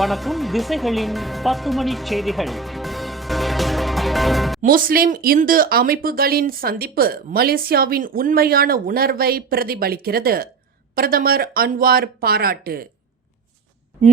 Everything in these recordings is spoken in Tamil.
வணக்கம். திசைகளின் 10 மணி செய்திகள். முஸ்லிம் இந்து அமைப்புகளின் சந்திப்பு மலேசியாவின் உண்மையான உணர்வை பிரதிபலிக்கிறது. பிரதமர் அன்வார் பாராட்டு.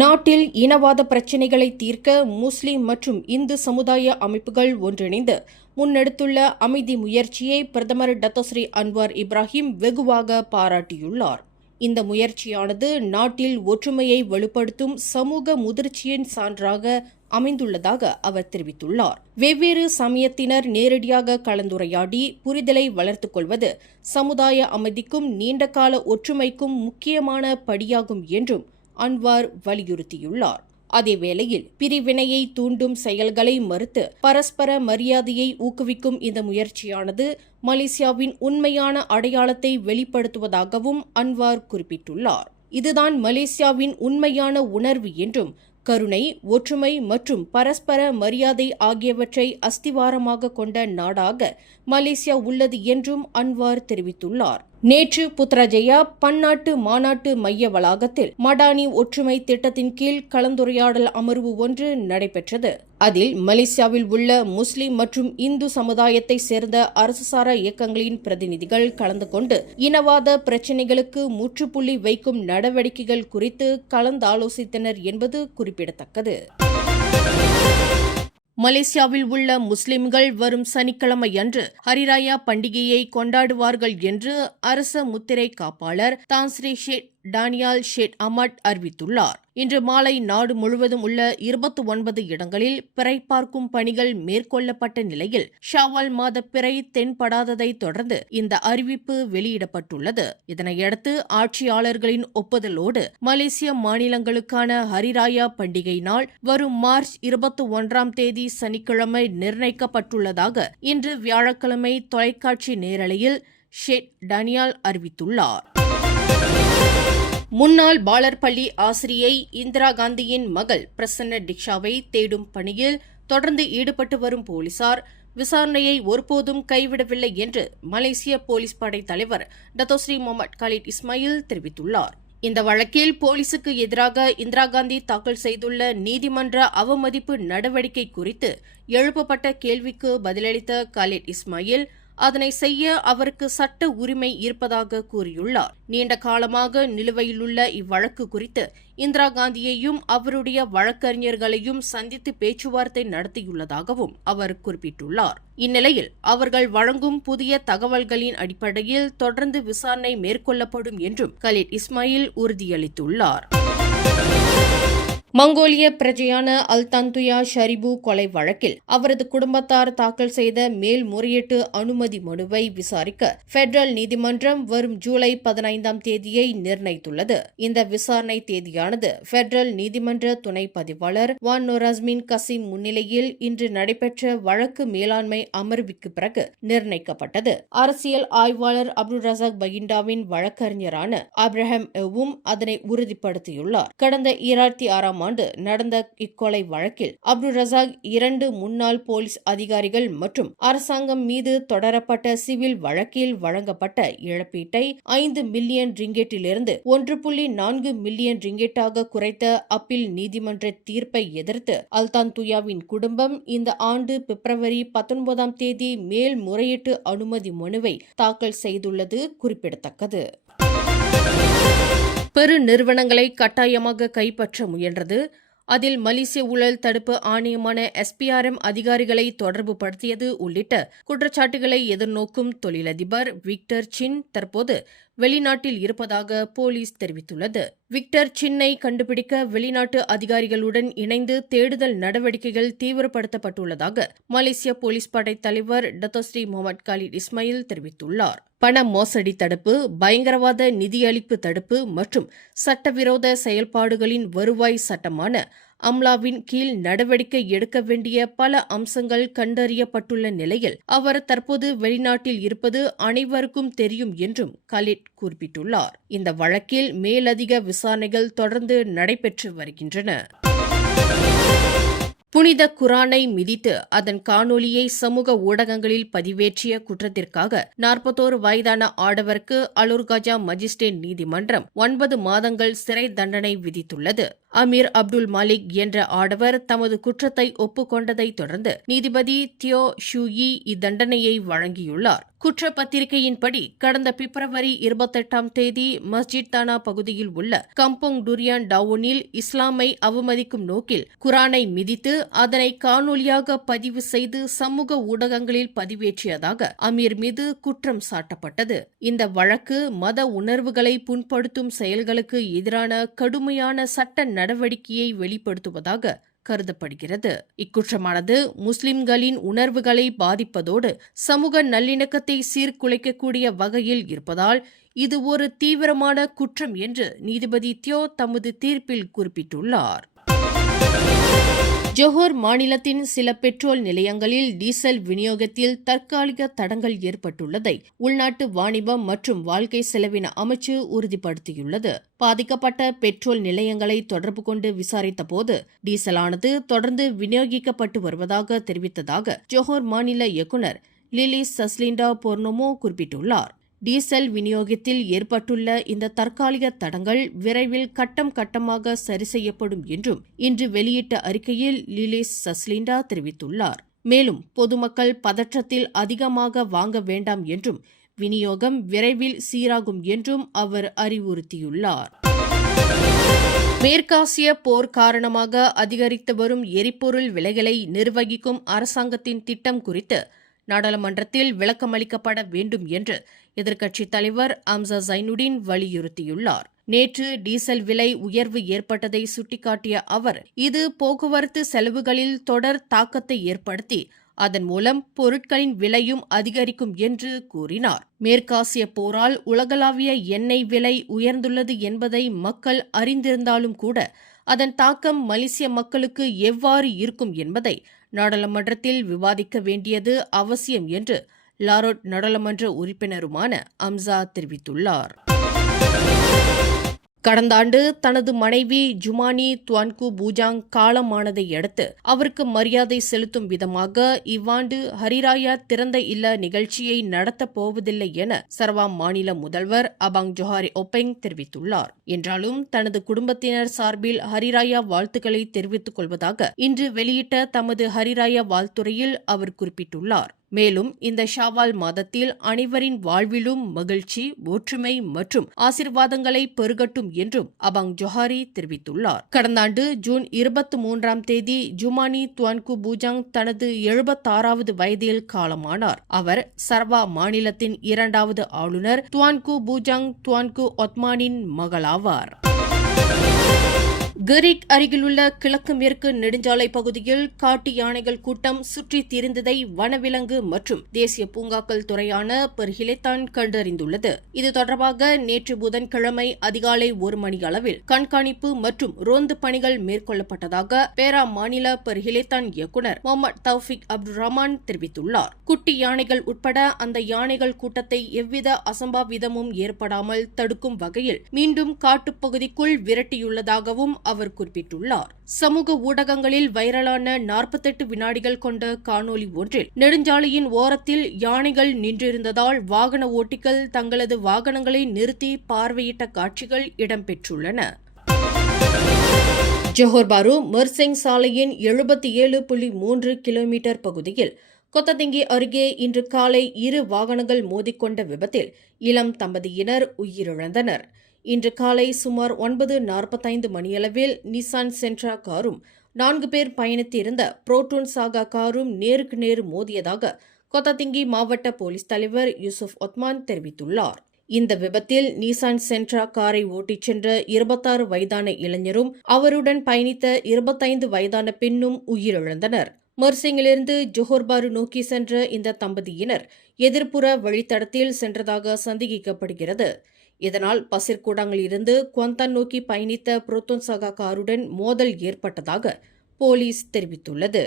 நாட்டில் இனவாத பிரச்சினைகளை தீர்க்க முஸ்லிம் மற்றும் இந்து சமுதாய அமைப்புகள் ஒன்றிணைந்து முன்னெடுத்துள்ள அமைதி முயற்சியை பிரதமர் டத்தோஸ்ரீ அன்வார் இப்ராஹிம் வெகுவாக பாராட்டியுள்ளார். இந்த முயற்சியானது நாட்டில் ஒற்றுமையை வலுப்படுத்தும் சமூக முதிர்ச்சியின் சான்றாக அமைந்துள்ளதாக அவர் தெரிவித்துள்ளார். வெவ்வேறு சமயத்தினர் நேரடியாக கலந்துரையாடி புரிதலை வளர்த்துக் கொள்வது சமுதாய அமைதிக்கும் நீண்டகால ஒற்றுமைக்கும் முக்கியமான படியாகும் என்றும் அன்வார் வலியுறுத்தியுள்ளார். அதேவேளையில் பிரிவினையை தூண்டும் செயல்களை மறுத்து பரஸ்பர மரியாதையை ஊக்குவிக்கும் இந்த முயற்சியானது மலேசியாவின் உண்மையான அடையாளத்தை வெளிப்படுத்துவதாகவும் அன்வார் குறிப்பிட்டுள்ளார். இதுதான் மலேசியாவின் உண்மையான உணர்வு என்றும் கருணை, ஒற்றுமை மற்றும் பரஸ்பர மரியாதை ஆகியவற்றை அஸ்திவாரமாக கொண்ட நாடாக மலேசியா உள்ளது என்றும் அன்வார் தெரிவித்துள்ளார். நேற்று புத்ராஜயா பன்னாட்டு மாநாட்டு மைய வளாகத்தில் மடானி ஒற்றுமை திட்டத்தின் கீழ் கலந்துரையாடல் அமர்வு ஒன்று நடைபெற்றது. அதில் மலேசியாவில் உள்ள முஸ்லிம் மற்றும் இந்து சமுதாயத்தை சேர்ந்த அரசுசாரா இயக்கங்களின் பிரதிநிதிகள் கலந்து கொண்டு இனவாத பிரச்சினைகளுக்கு முற்றுப்புள்ளி வைக்கும் நடவடிக்கைகள் குறித்து கலந்தாலோசித்தனர் என்பது குறிப்பிடத்தக்கது. மலேசியாவில் உள்ள முஸ்லிம்கள் வரும் சனிக்கிழமையன்று ஹரிராயா பண்டிகையை கொண்டாடுவார்கள் என்று அரச முத்திரை காப்பாளர் தான் ஸ்ரீ ஷேட் டானியால் ஷேட் அமட் அறிவித்துள்ளார். இன்று மாலை நாடு முழுவதும் உள்ள 29 இடங்களில் பிறை பார்க்கும் பணிகள் மேற்கொள்ளப்பட்ட நிலையில் ஷாவால் மாத பிறை தென்படாததை தொடர்ந்து இந்த அறிவிப்பு வெளியிடப்பட்டுள்ளது. இதனையடுத்து ஆட்சியாளர்களின் ஒப்புதலோடு மலேசிய மாநிலங்களுக்கான ஹரிராயா பண்டிகை நாள் வரும் மார்ச் 21ஆம் தேதி சனிக்கிழமை நிர்ணயிக்கப்பட்டுள்ளதாக இன்று வியாழக்கிழமை தொலைக்காட்சி நேரலையில் ஷேட் டானியால் அறிவித்துள்ளார். முன்னாள் பாலர் பள்ளி ஆசிரியை இந்திரா காந்தியின் மகள் பிரசன்ன டிக்ஷாவை தேடும் பணியில் தொடர்ந்து ஈடுபட்டு வரும் போலீசார் விசாரணையை ஒருபோதும் கைவிடவில்லை என்று மலேசிய போலீஸ் படை தலைவர் டத்தோஸ்ரீ முகமது காலிட் இஸ்மாயில் தெரிவித்துள்ளார். இந்த வழக்கில் போலீசுக்கு எதிராக இந்திரா காந்தி தாக்கல் செய்துள்ள நீதிமன்ற அவமதிப்பு நடவடிக்கை குறித்து எழுப்பப்பட்ட கேள்விக்கு பதிலளித்த காலிட் இஸ்மாயில் அதனை செய்ய அவருக்கு சட்ட உரிமை இருப்பதாக கூறியுள்ளார். நீண்ட காலமாக நிலுவையிலுள்ள இவ்வழக்கு குறித்து இந்திரா காந்தியையும் அவருடைய வழக்கறிஞர்களையும் சந்தித்து பேச்சுவார்த்தை நடத்தியுள்ளதாகவும் அவர் குறிப்பிட்டுள்ளார். இந்நிலையில் அவர்கள் வழங்கும் புதிய தகவல்களின் அடிப்படையில் தொடர்ந்து விசாரணை மேற்கொள்ளப்படும் என்றும் கலீட் இஸ்மாயில் உறுதியளித்துள்ளார். மங்கோலிய பிரஜையான அல்தந்துயா ஷரிபு கொலை வழக்கில் அவரது குடும்பத்தார் தாக்கல் செய்த மேல்முறையீட்டு அனுமதி மனுவை விசாரிக்க பெடரல் நீதிமன்றம் வரும் ஜூலை 15ஆம் தேதியை நிர்ணயித்துள்ளது. இந்த விசாரணை தேதியானது பெடரல் நீதிமன்ற துணை பதிவாளர் வான் நொராஸ்மின் கசிம் முன்னிலையில் இன்று நடைபெற்ற வழக்கு மேலாண்மை அமர்வுக்கு பிறகு நிர்ணயிக்கப்பட்டது. அரசியல் ஆய்வாளர் அப்துல் ரசாக் பகிண்டாவின் வழக்கறிஞரான அப்ரஹாம் எவும் அதனை உறுதிப்படுத்தியுள்ளார். கடந்த 2006ஆம் ஆண்டு நடந்த இக்கொலை வழக்கில் அப்துல் ரசாக் 2 முன்னாள் போலீஸ் அதிகாரிகள் மற்றும் அரசாங்கம் மீது தொடரப்பட்ட சிவில் வழக்கில் வழங்கப்பட்ட இழப்பீட்டை 5 மில்லியன் ரிங்கெட்டிலிருந்து 1.4 மில்லியன் ரிங்கெட்டாக குறைத்த அப்பீல் நீதிமன்ற தீர்ப்பை எதிர்த்து அல்தான்துயாவின் குடும்பம் இந்த ஆண்டு பிப்ரவரி 19ஆம் தேதி மேல்முறையீட்டு அனுமதி மனுவை தாக்கல் செய்துள்ளது குறிப்பிடத்தக்கது. பெரு நிறுவனங்களை கட்டாயமாக கைப்பற்ற முயன்றது, அதில் மலேசிய ஊழல் தடுப்பு ஆணையமான SPRM அதிகாரிகளை தொடர்பு படுத்தியது உள்ளிட்ட குற்றச்சாட்டுகளை எதிர்நோக்கும் தொழிலதிபர் விக்டர் சின் தற்போது வெளிநாட்டில் இருப்பதாக போலீஸ் தெரிவித்துள்ளது. விக்டர் சின்னை கண்டுபிடிக்க வெளிநாட்டு அதிகாரிகளுடன் இணைந்து தேடுதல் நடவடிக்கைகள் தீவிரப்படுத்தப்பட்டுள்ளதாக மலேசிய போலீஸ் படை தலைவர் டத்தோஸ்ரீ முகமது காலிட் இஸ்மாயில் தெரிவித்துள்ளார். பண மோசடி தடுப்பு, பயங்கரவாத நிதியளிப்பு தடுப்பு மற்றும் சட்டவிரோத செயல்பாடுகளின் வருவாய் சட்டமான அம்லாவின் கீழ் நடவடிக்கை எடுக்க வேண்டிய பல அம்சங்கள் கண்டறியப்பட்டுள்ள நிலையில் அவர் தற்போது வெளிநாட்டில் இருப்பது அனைவருக்கும் தெரியும் என்றும் கலிட் குறிப்பிட்டுள்ளார். இந்த வழக்கில் மேலதிக விசாரணைகள் தொடர்ந்து நடைபெற்று வருகின்றன. புனித குரானை மிதித்து அதன் காணொலியை சமூக ஊடகங்களில் பதிவேற்றிய குற்றத்திற்காக 41 வயதான ஆடவருக்கு அலூர்காஜா மஜிஸ்ட்ரேட் நீதிமன்றம் 9 மாதங்கள் சிறை தண்டனை விதித்துள்ளது. அமீர் அப்துல் மாலிக் என்ற ஆடவர் தமது குற்றத்தை ஒப்புக்கொண்டதைத் தொடர்ந்து நீதிபதி தியோ ஷூயி இத்தண்டனையை வழங்கியுள்ளார். குற்றப்பத்திரிகையின்படி கடந்த பிப்ரவரி 28ஆம் தேதி மஸ்ஜித் தானா பகுதியில் உள்ள கம்போங் டுரியான் டவுனில் இஸ்லாமை அவமதிக்கும் நோக்கில் குரானை மிதித்து அதனை காணொலியாக பதிவு செய்து சமூக ஊடகங்களில் பதிவேற்றியதாக அமீர் மீது குற்றம் சாட்டப்பட்டது. இந்த வழக்கு மத உணர்வுகளை புண்படுத்தும் செயல்களுக்கு எதிரான கடுமையான சட்ட நடவடிக்கையை வெளிப்படுத்துவதாக கருதப்படுகிறது. இக்குற்றமானது முஸ்லிம்களின் உணர்வுகளை பாதிப்பதோடு சமூக நல்லிணக்கத்தை சீர்குலைக்கக்கூடிய வகையில் இருப்பதால் இது ஒரு தீவிரமான குற்றம் என்று நீதிபதி தியோ தமது தீர்ப்பில் குறிப்பிட்டுள்ளார். ஜோஹர் மாநிலத்தின் சில பெட்ரோல் நிலையங்களில் டீசல் விநியோகத்தில் தற்காலிக தடங்கல் ஏற்பட்டுள்ளதை உள்நாட்டு வாணிபம் மற்றும் வாழ்க்கை செலவின அமைச்சு உறுதிப்படுத்தியுள்ளது. பாதிக்கப்பட்ட பெட்ரோல் நிலையங்களை தொடர்பு கொண்டு விசாரித்தபோது டீசலானது தொடர்ந்து விநியோகிக்கப்பட்டு வருவதாக தெரிவித்ததாக ஜோஹர் மாநில இயக்குநர் லிலிஸ் சஸ்லிண்டா போர்னோமோ குறிப்பிட்டுள்ளார். டீசல் விநியோகத்தில் ஏற்பட்டுள்ள இந்த தற்காலிக தடங்கள் விரைவில் கட்டம் கட்டமாக சரி செய்யப்படும் என்றும் இன்று வெளியிட்ட அறிக்கையில் லிலிஸ் சஸ்லிண்டா தெரிவித்துள்ளார். மேலும் பொதுமக்கள் பதற்றத்தில் அதிகமாக வாங்க வேண்டாம் என்றும் விநியோகம் விரைவில் சீராகும் என்றும் அவர் அறிவுறுத்தியுள்ளார். மேற்காசிய போர் காரணமாக அதிகரித்து வரும் எரிபொருள் விலைகளை நிர்வகிக்கும் அரசாங்கத்தின் திட்டம் குறித்து நாடாளுமன்றத்தில் விளக்கமளிக்கப்பட வேண்டும் என்று எதிர்க்கட்சித் தலைவர் அம்சா ஜைனுடீன் வலியுறுத்தியுள்ளார். நேற்று டீசல் விலை உயர்வு ஏற்பட்டதை சுட்டிக்காட்டிய அவர் இது போக்குவரத்து செலவுகளில் தொடர் தாக்கத்தை ஏற்படுத்தி அதன் மூலம் பொருட்களின் விலையும் அதிகரிக்கும் என்று கூறினார். மேற்காசிய போரால் உலகளாவிய எண்ணெய் விலை உயர்ந்துள்ளது என்பதை மக்கள் அறிந்திருந்தாலும் கூட அதன் தாக்கம் மலேசிய மக்களுக்கு எவ்வாறு இருக்கும் என்பதை நாடாளுமன்றத்தில் விவாதிக்க வேண்டியது அவசியம் என்று லாரோட் நாடாளுமன்ற உறுப்பினருமான அம்சா தெரிவித்துள்ளார். கடந்த ஆண்டு தனது மனைவி ஜுமானி துவான்கு பூஜாங் காலமானதை அடுத்து அவருக்கு மரியாதை செலுத்தும் விதமாக இவ்வாண்டு ஹரிராயா திறந்த இல்ல நிகழ்ச்சியை நடத்தப் போவதில்லை என சரவாம் மாநில முதல்வர் அபாங் ஜொஹாரி ஒப்பெங் தெரிவித்துள்ளார். என்றாலும் தனது குடும்பத்தினர் சார்பில் ஹரிராயா வாழ்த்துக்களை தெரிவித்துக் கொள்வதாக இன்று வெளியிட்ட தமது ஹரிராயா வாழ்த்துரையில் அவர் குறிப்பிட்டுள்ளார். மேலும் இந்த ஷாவால் மாதத்தில் அனைவரின் வாழ்விலும் மகிழ்ச்சி, ஒற்றுமை மற்றும் ஆசீர்வாதங்களை பெருகட்டும் என்றும் அபாங் ஜொஹாரி தெரிவித்துள்ளார். கடந்த ஆண்டு ஜூன் 23ஆம் தேதி ஜுமானி துவான்கு பூஜாங் தனது 76வது வயதில் காலமானார். அவர் சரவா மாநிலத்தின் 2வது ஆளுநர் துவான்கு பூஜாங் துவான்கு ஒத்மானின் மகளாவார். கரிக் அருகிலுள்ள கிழக்கு மேற்கு நெடுஞ்சாலை பகுதியில் காட்டு யானைகள் கூட்டம் சுற்றித் திரிந்ததை வனவிலங்கு மற்றும் தேசிய பூங்காக்கள் துறையான பெர்ஹிலேத்தான் கண்டறிந்துள்ளது. இது தொடர்பாக நேற்று புதன்கிழமை அதிகாலை 1 மணி அளவில் கண்காணிப்பு மற்றும் ரோந்து பணிகள் மேற்கொள்ளப்பட்டதாக பேரா மாநில பெர்ஹிலேத்தான் இயக்குநர் முகமது தௌஃபிக் அப்துல் ரஹ்மான் தெரிவித்துள்ளார். குட்டி யானைகள் உட்பட அந்த யானைகள் கூட்டத்தை எவ்வித அசம்பாவிதமும் ஏற்படாமல் தடுக்கும் வகையில் மீண்டும் காட்டுப்பகுதிக்குள் விரட்டியுள்ளதாகவும் அவர் குறிப்பிட்டுள்ளார். சமூக ஊடகங்களில் வைரலான 48 வினாடிகள் கொண்ட காணொலி ஒன்றில் நெடுஞ்சாலையின் ஓரத்தில் யானைகள் நின்றிருந்ததால் வாகன ஓட்டிகள் தங்களது வாகனங்களை நிறுத்தி பார்வையிட்ட காட்சிகள் இடம்பெற்றுள்ளன. ஜோஹர் பாரு மெர்செங் சாலையின் 77.3 கிலோமீட்டர் பகுதியில் கொத்ததிங்கி அருகே இன்று காலை 2 வாகனங்கள் மோதிக்கொண்ட விபத்தில் இளம் தம்பதியினர் உயிரிழந்தனர். இன்று காலை சுமார் 9:45 மணியளவில் நிசான் சென்ட்ரா காரும் 4 பேர் பயணித்திருந்த புரோட்டோன் சாகா காரும் நேருக்கு நேர் மோதியதாக கொத்ததிங்கி மாவட்ட போலீஸ் தலைவர் யூசுப் ஒத்மான் தெரிவித்துள்ளார். இந்த விபத்தில் நிசான் சென்ட்ரா காரை ஓட்டிச் சென்ற 26 வயதான இளைஞரும் அவருடன் பயணித்த 25 வயதான பெண்ணும் உயிரிழந்தனர். மெர்சிங்கிலிருந்து ஜோஹர் பாரு நோக்கி சென்ற இந்த தம்பதியினர் எதிர்ப்புற வழித்தடத்தில் சென்றதாக சந்தேகிக்கப்படுகிறது. இதனால் பசிர்கூடாங்கில் இருந்து குவாந்தான் நோக்கி பயணித்த புரோத்தோன் சாகா காருடன் மோதல் ஏற்பட்டதாக போலீஸ் தெரிவித்துள்ளது.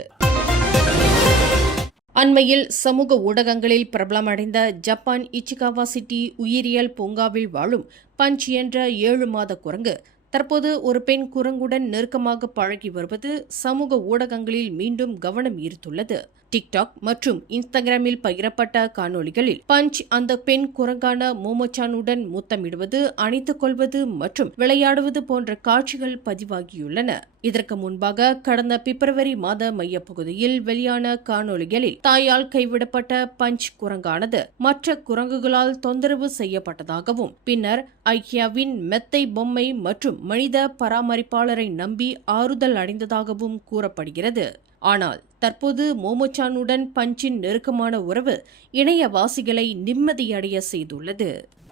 அண்மையில் சமூக ஊடகங்களில் பிரபலமடைந்த ஜப்பான் இச்சிகாவா சிட்டி உயிரியல் பூங்காவில் வாழும் பஞ்ச் என்ற 7 மாத குரங்கு தற்போது ஒரு பெண் குரங்குடன் நெருக்கமாக பழகி வருவது சமூக ஊடகங்களில் மீண்டும் கவனம் ஈர்த்துள்ளது. டிக்டாக் மற்றும் இன்ஸ்டாகிராமில் பகிரப்பட்ட காணொளிகளில் பஞ்ச் அந்த பெண் குரங்கான மோமோச்சானுடன் முத்தமிடுவது, அணைத்துக் கொள்வது மற்றும் விளையாடுவது போன்ற காட்சிகள் பதிவாகியுள்ளன. இதற்கு முன்பாக கடந்த பிப்ரவரி மாத மையப்பகுதியில் வெளியான காணொளிகளில் தாயால் கைவிடப்பட்ட பஞ்ச் குரங்கானது மற்ற குரங்குகளால் தொந்தரவு செய்யப்பட்டதாகவும் பின்னர் ஐக்கியாவின் மெத்தை பொம்மை மற்றும் மனித பராமரிப்பாளரை நம்பி ஆறுதல் அடைந்ததாகவும் கூறப்படுகிறது. ஆனால் தற்போது மோமோச்சானுடன் பஞ்சின் நெருக்கமான உறவு இணையவாசிகளை நிம்மதியடைய செய்துள்ளது.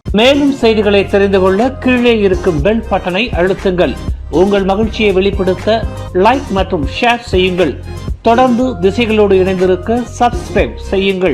மேலும் செய்திகளை தெரிந்து கொள்ள கீழே இருக்கும் பெல் பட்டனை அழுத்துங்கள். உங்கள் மகிழ்ச்சியை வெளிப்படுத்த லைக் மற்றும் ஷேர் செய்யுங்கள். தொடர்ந்து திசைகளோடு இணைந்திருக்க சப்ஸ்கிரைப் செய்யுங்கள்.